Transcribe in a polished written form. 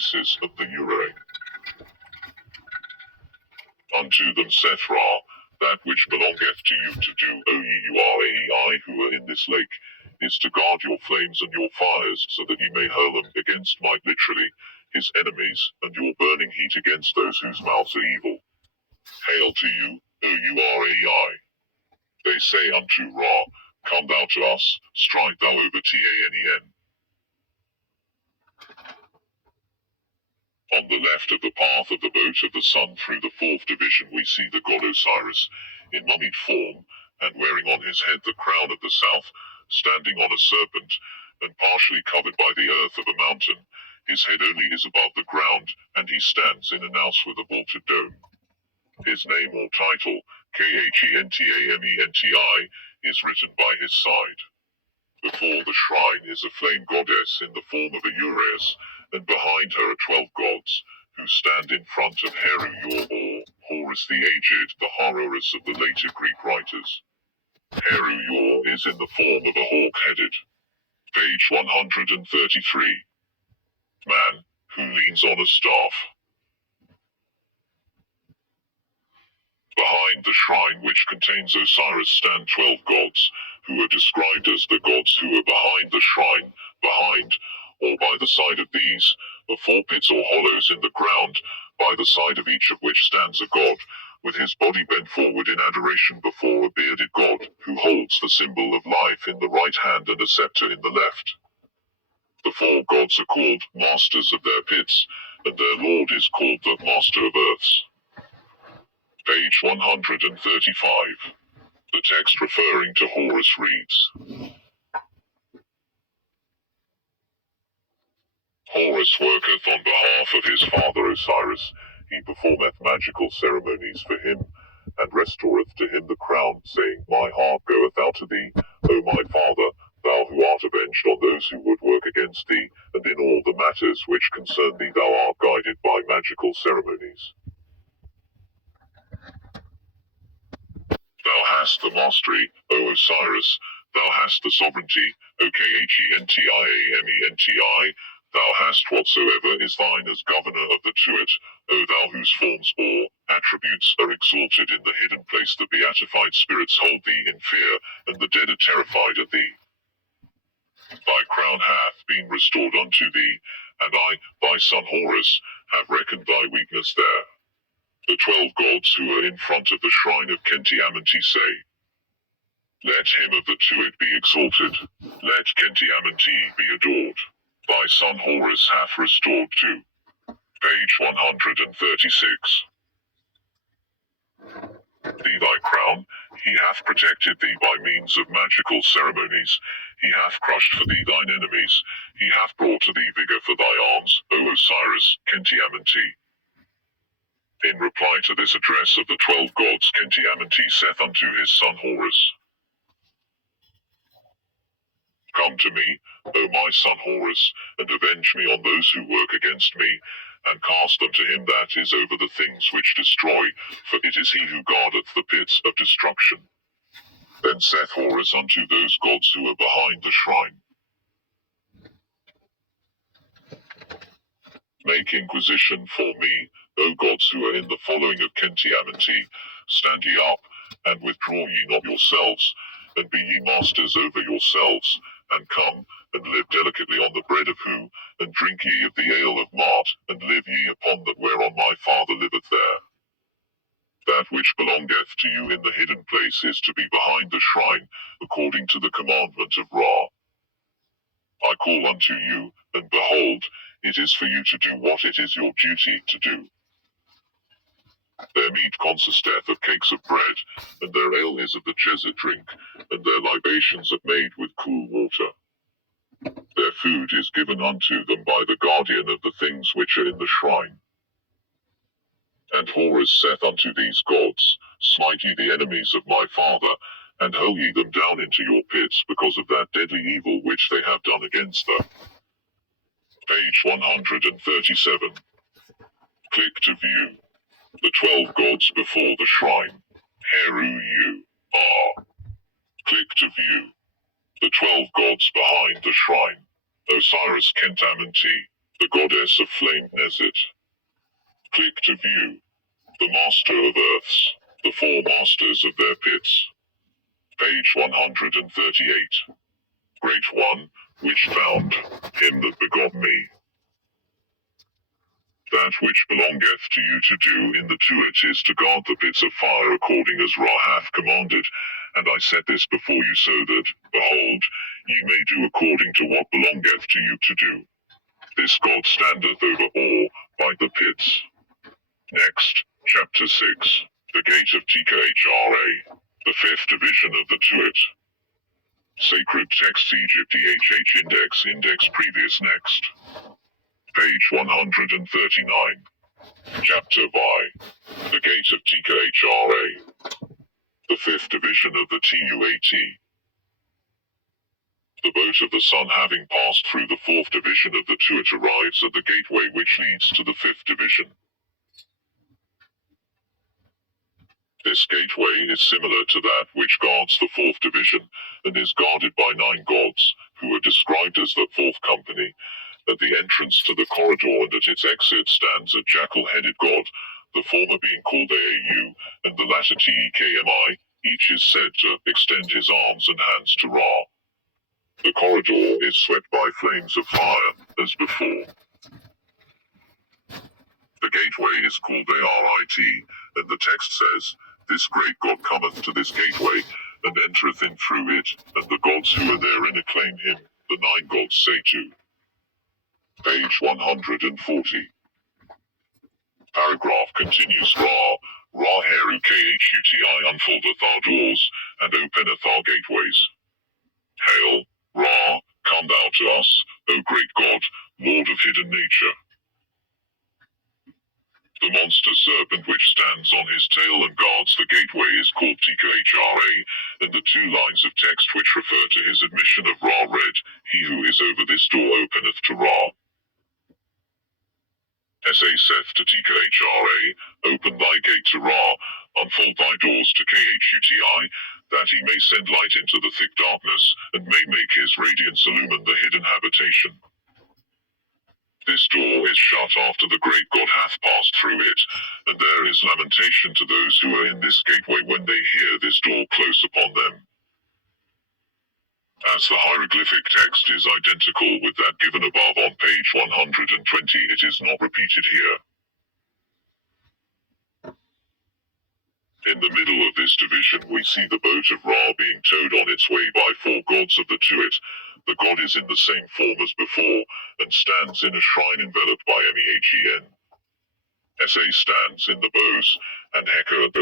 voices of the Ure. Unto them saith Ra, that which belongeth to you to do, O ye Urai who are in this lake, is to guard your flames and your fires, so that ye may hurl them against literally, his enemies, and your burning heat against those whose mouths are evil. Hail to you, O Urai. They say unto Ra, Come thou to us, stride thou over Tanen. On the left of the path of the boat of the sun through the fourth division we see the god Osiris, in mummied form, and wearing on his head the crown of the south, standing on a serpent, and partially covered by the earth of a mountain. His head only is above the ground, and he stands in a house with a vaulted dome. His name or title, Khentamenti, is written by his side. Before the shrine is a flame goddess in the form of a Uraeus, and behind her are 12 gods, who stand in front of Heru Yor or Horus the Aged, the Horus of the later Greek writers. Heru Yor is in the form of a hawk-headed. Page 133. Man, who leans on a staff. Behind the shrine which contains Osiris stand 12 gods, who are described as the gods who are behind the shrine, behind, or by the side of these, are 4 pits or hollows in the ground, by the side of each of which stands a god, with his body bent forward in adoration before a bearded god, who holds the symbol of life in the right hand and a scepter in the left. The 4 gods are called masters of their pits, and their lord is called the master of earths. Page 135. The text referring to Horus reads, Horus worketh on behalf of his father Osiris, he performeth magical ceremonies for him, and restoreth to him the crown, saying, My heart goeth out to thee, O my father, thou who art avenged on those who would work against thee, and in all the matters which concern thee thou art guided by magical ceremonies. Thou hast the mastery, O Osiris, thou hast the sovereignty, O Khentamenti, thou hast whatsoever is thine as governor of the Tuat, O thou whose forms or attributes are exalted in the hidden place. The beatified spirits hold thee in fear, and the dead are terrified at thee. Thy crown hath been restored unto thee, and I, thy son Horus, have reckoned thy weakness there. The 12 gods who are in front of the shrine of Khentamenti say, Let him of the Tuat be exalted, let Khentamenti be adored. Thy son Horus hath restored to. Page 136. Thee thy crown, he hath protected thee by means of magical ceremonies, he hath crushed for thee thine enemies, he hath brought to thee vigor for thy arms, O Osiris, Khentamenti. In reply to this address of the 12 gods, Khentamenti saith unto his son Horus, Come to me, O my son Horus, and avenge me on those who work against me, and cast them to him that is over the things which destroy, for it is he who guardeth the pits of destruction. Then saith Horus unto those gods who are behind the shrine, Make inquisition for me, O gods who are in the following of Khentamenti, stand ye up, and withdraw ye not yourselves, and be ye masters over yourselves, and come, and live delicately on the bread of Hu, and drink ye of the ale of Mart, and live ye upon that whereon my father liveth there. That which belongeth to you in the hidden place is to be behind the shrine, according to the commandment of Ra. I call unto you, and behold, it is for you to do what it is your duty to do. Their meat consisteth of cakes of bread, and their ale is of the Chesed drink, and their libations are made with cool water. Their food is given unto them by the guardian of the things which are in the shrine. And Horus saith unto these gods, Smite ye the enemies of my father, and hurl ye them down into your pits because of that deadly evil which they have done against them. Page 137. Click to view. The 12 gods before the shrine. Heru Yu. R. Click to view. The 12 gods behind the shrine. Osiris Khentamenti. The goddess of flame Nezit. Click to view. The master of earths. The four masters of their pits. Page 138. Great One, which found him that begot me. That which belongeth to you to do in the Tuat is to guard the pits of fire according as Ra hath commanded, and I set this before you so that, behold, ye may do according to what belongeth to you to do. This God standeth over all, by the pits. Next, chapter 6, the gate of Tkahra, the fifth division of the Tuat. Sacred texts Egypt index previous next. Page 139. Chapter by the gate of Tkahra, the fifth division of the Tuat. The boat of the sun having passed through the fourth division of the Tuat arrives at the gateway which leads to the fifth division. This gateway is similar to that which guards the fourth division, and is guarded by 9 gods, who are described as the fourth company. At the entrance to the corridor and at its exit stands a jackal-headed god, the former being called Aau, and the latter Tekmi. Each is said to extend his arms and hands to Ra. The corridor is swept by flames of fire, as before. The gateway is called Arit, and the text says, This great God cometh to this gateway, and entereth in through it, and the gods who are therein acclaim him, the 9 gods say to. Page 140. Paragraph continues Ra Heru Khuti unfoldeth our doors, and openeth our gateways. Hail, Ra, come thou to us, O great God, Lord of hidden nature. The monster serpent which stands on his tail and guards the gateway is called Tkahra, and the 2 lines of text which refer to his admission of Ra read, He who is over this door openeth to Ra. Sa saith to Tkahra, Open thy gate to Ra, unfold thy doors to Khuti, that he may send light into the thick darkness, and may make his radiance illumine the hidden habitation. This door is shut after the great God hath passed through it, and there is lamentation to those who are in this gateway when they hear this door close upon them. As the hieroglyphic text is identical with that given above on page 120, it is not repeated here. In the middle of this division we see the boat of Ra being towed on its way by 4 gods of the Tuat. The god is in the same form as before, and stands in a shrine enveloped by Mehen. Sa stands in the bows, and Heka at the